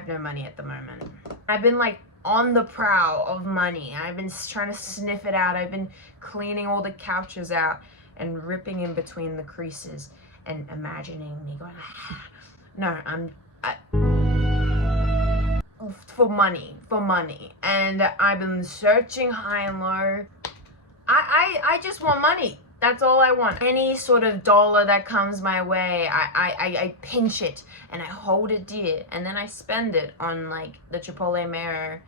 have no money at the moment. I've been like on the prowl of money. I've been trying to sniff it out. I've been cleaning all the couches out and ripping in between the creases and imagining me going, no, for money. And I've been searching high and low. I just want money. That's all I want. Any sort of dollar that comes my way, I pinch it and I hold it dear, and then I spend it on like the Chipotle mayo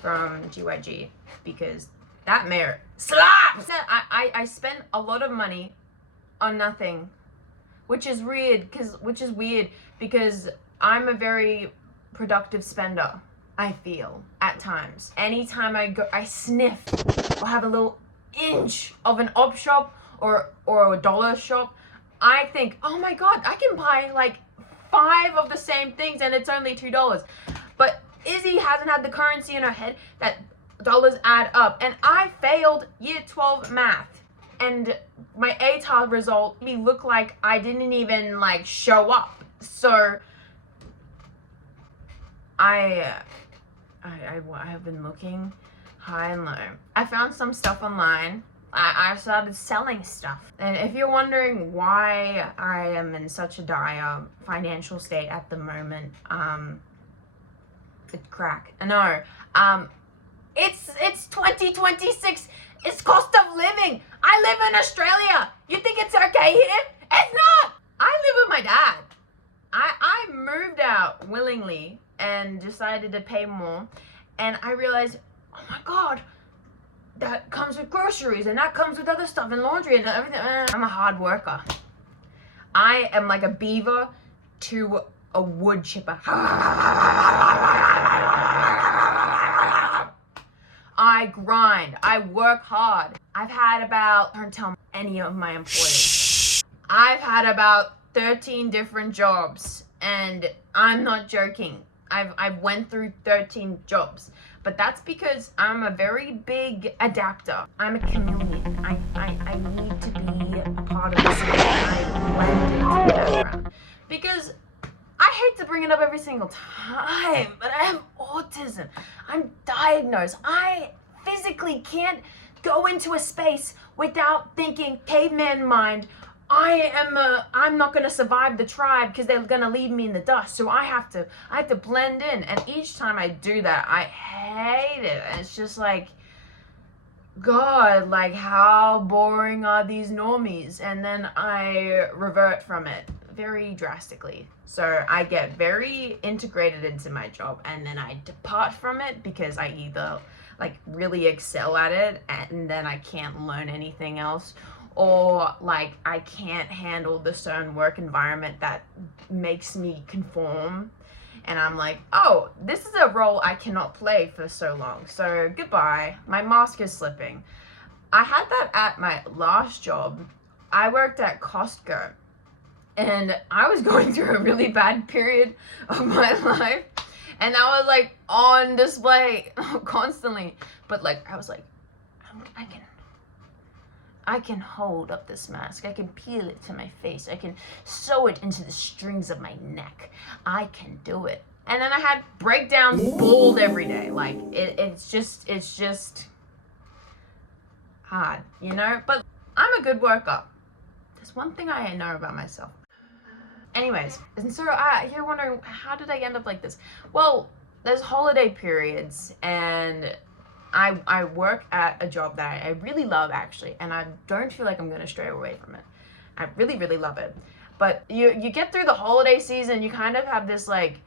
from GYG, because that mayo slaps. I spend a lot of money on nothing, which is weird because I'm a very productive spender, I feel, at times. Anytime I sniff or have a little inch of an op shop or a dollar shop, I think, oh my god, I can buy like 5 of the same things and it's only $2. But Izzy hasn't had the currency in her head that dollars add up. And I failed year 12 math. And my ATAR result made me look like I didn't even like show up. So I have been looking high and low. I found some stuff online. I started selling stuff. And if you're wondering why I am in such a dire financial state at the moment, it's crack. No, it's 2026. It's cost of living. I live in Australia. You think it's okay here? It's not. I live with my dad. I moved out willingly and decided to pay more. And I realized, oh my god, that comes with groceries and that comes with other stuff and laundry and everything. I'm a hard worker. I am like a beaver to a wood chipper. I grind. I work hard. I've had about, don't tell any of my employees, I've had about 13 different jobs, and I'm not joking. I've went through 13 jobs, but that's because I'm a very big adapter. I'm a chameleon. I need to be a part of this. I blend into the background because I hate to bring it up every single time, but I have autism. I'm diagnosed. I physically can't go into a space without thinking caveman mind. I'm not gonna survive the tribe because they're gonna leave me in the dust. So I have to blend in, and each time I do that, I hate it. It's just like, God, like how boring are these normies? And then I revert from it very drastically. So I get very integrated into my job, and then I depart from it because I either like really excel at it and then I can't learn anything else, or like I can't handle the certain work environment that makes me conform, and I'm like, oh, this is a role I cannot play for so long, so goodbye. My mask is slipping. I had that at my last job. I worked at Costco, and I was going through a really bad period of my life, and I was like on display constantly, but like I was like, I can hold up this mask. I can peel it to my face. I can sew it into the strings of my neck. I can do it. And then I had breakdowns bald every day. Like it's just hard, you know? But I'm a good worker. There's one thing I know about myself. Anyways, and so you're wondering, how did I end up like this? Well, there's holiday periods, and I work at a job that I really love, actually, and I don't feel like I'm going to stray away from it. I really, really love it. But you get through the holiday season, you kind of have this like,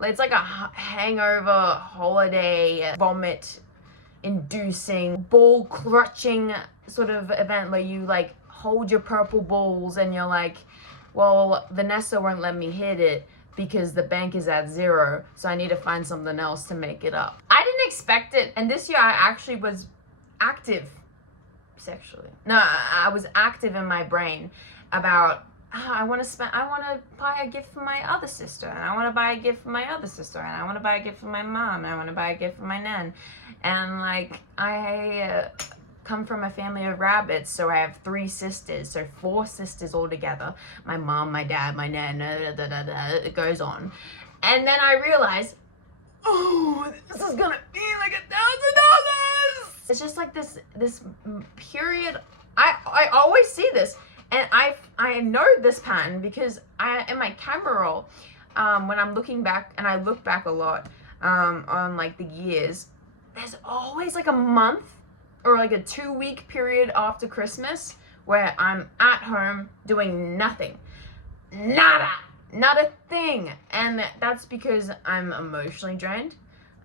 it's like a hangover, holiday, vomit inducing, ball clutching sort of event where you like hold your purple balls and you're like, well, Vanessa won't let me hit it because the bank is at 0, so I need to find something else to make it up. I didn't expect it, and this year I actually was active sexually. No, I was active in my brain about, I want to buy a gift for my other sister, and I want to buy a gift for my other sister, and I want to buy a gift for my mom, and I want to buy a gift for my nan. And like, I come from a family of rabbits, so I have 3 sisters, so 4 sisters altogether. My mom, my dad, my nan, it goes on. And then I realized oh, this is gonna be like $1,000. It's just like this period. I always see this, and I know this pattern because in my camera roll, when I'm looking back, and I look back a lot on like the years, there's always like a month or like a 2-week period after Christmas where I'm at home doing nothing. Nada. Not a thing. And that's because I'm emotionally drained,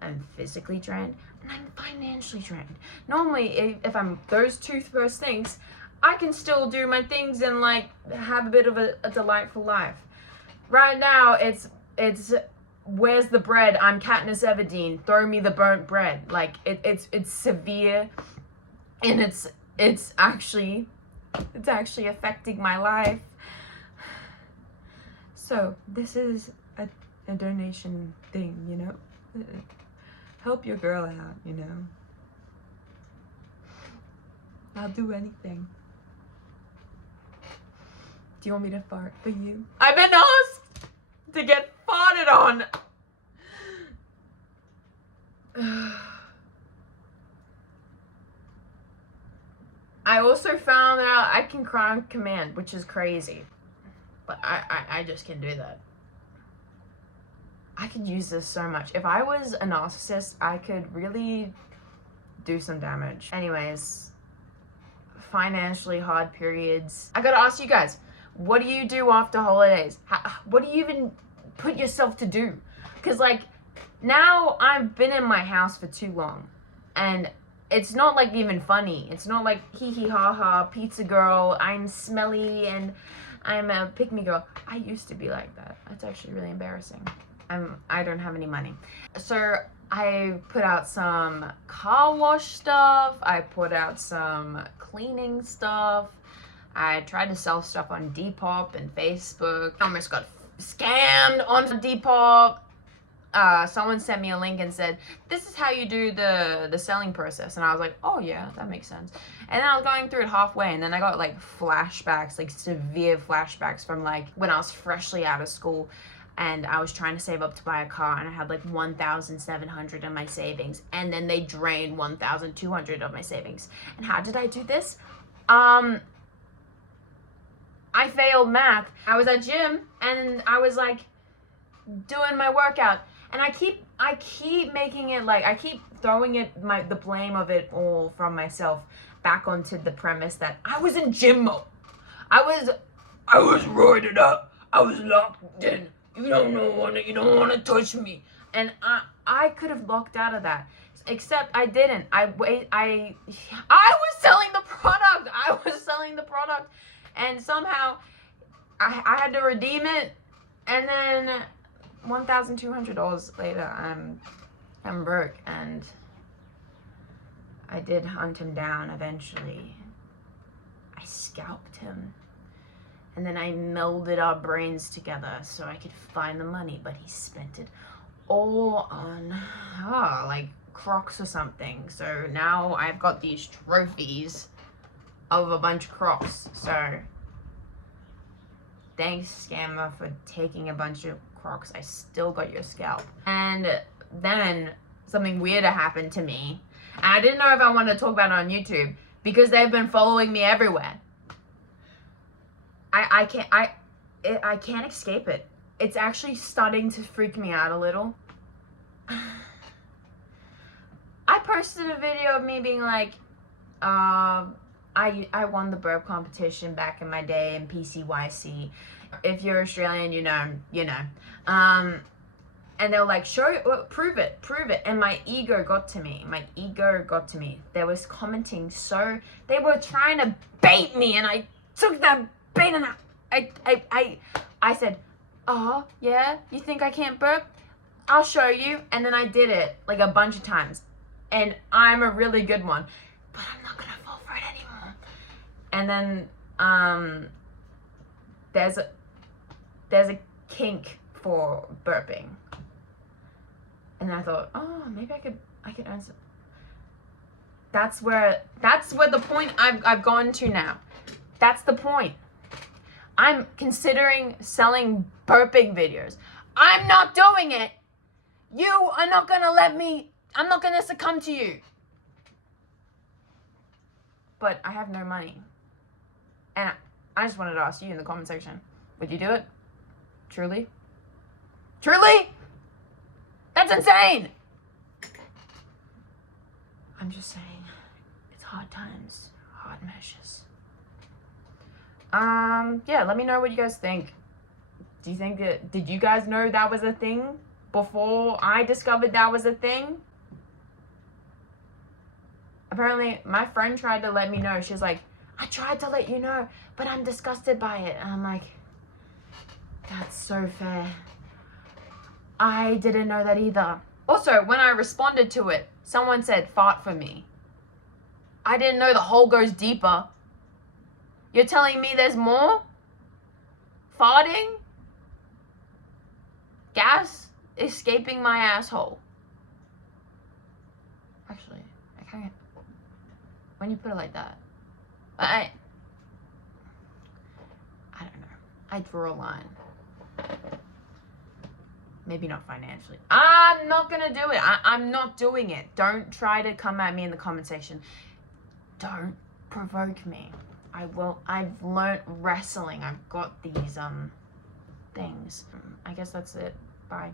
I'm physically drained, and I'm financially drained. Normally, if I'm those two first things, I can still do my things and like have a bit of a delightful life. Right now, it's where's the bread? I'm Katniss Everdeen. Throw me the burnt bread. Like it's severe, and it's actually affecting my life. So this is a donation thing, you know. Help your girl out, you know. I'll do anything. Do you want me to fart for you? I've been asked to get farted on. I also found out I can cry on command, which is crazy. But I just can do that. I could use this so much. If I was a narcissist, I could really do some damage. Anyways, financially hard periods. I gotta ask you guys, what do you do after holidays? What do you even put yourself to do? Because like, now I've been in my house for too long, and it's not like even funny. It's not like hee hee ha ha, pizza girl, I'm smelly and I'm a pick-me girl. I used to be like that. That's actually really embarrassing. I don't have any money. So I put out some car wash stuff. I put out some cleaning stuff. I tried to sell stuff on Depop and Facebook. I almost got scammed on Depop. Someone sent me a link and said, this is how you do the selling process. And I was like, oh yeah, that makes sense. And then I was going through it halfway, and then I got like flashbacks, like severe flashbacks from like when I was freshly out of school and I was trying to save up to buy a car, and I had like 1,700 in my savings, and then they drained 1,200 of my savings. And how did I do this? I failed math. I was at gym and I was like doing my workout, and I keep making it like, I keep throwing the blame of it all from myself back onto the premise that I was in gym mode. I was roided up. I was locked in. You don't want to touch me. And I could have locked out of that. Except I didn't. I was selling the product. And somehow I had to redeem it, and then $1,200 later, I'm broke, and I did hunt him down eventually. I scalped him, and then I melded our brains together so I could find the money, but he spent it all on, like Crocs or something. So now I've got these trophies of a bunch of Crocs. So thanks, scammer, for taking a bunch of Crocs. I still got your scalp. And then something weirder happened to me. And I didn't know if I wanted to talk about it on YouTube because they've been following me everywhere. I can't escape it. It's actually starting to freak me out a little. I posted a video of me being like, I won the burp competition back in my day in PCYC. If you're Australian, you know. And they were like, prove it. And my ego got to me. They was commenting, so they were trying to bait me, and I took that bait, and I said, oh yeah, you think I can't burp? I'll show you. And then I did it like a bunch of times, and I'm a really good one, but I'm not gonna fall for it anymore. And then there's a kink for burping, and I thought, oh, maybe I could earn some. That's where the point I've gone to now. That's the point. I'm considering selling burping videos. I'm not doing it. You I'm not gonna succumb to you. But I have no money. And I just wanted to ask you in the comment section, would you do it? Truly? Truly? That's insane! I'm just saying, it's hard times, hard measures. Yeah, let me know what you guys think. Do you think that, did you guys know that was a thing before I discovered that was a thing? Apparently, my friend tried to let me know. She's like, I tried to let you know, but I'm disgusted by it. And I'm like, that's so fair. I didn't know that either. Also, when I responded to it, someone said, fart for me. I didn't know the hole goes deeper. You're telling me there's more? Farting? Gas escaping my asshole. Actually, I can't. When you put it like that, I don't know. I draw a line. Maybe not financially. I'm not gonna do it. I'm not doing it. Don't try to come at me in the comment section. Don't provoke me. I will. I've learnt wrestling. I've got these things. I guess that's it. Bye.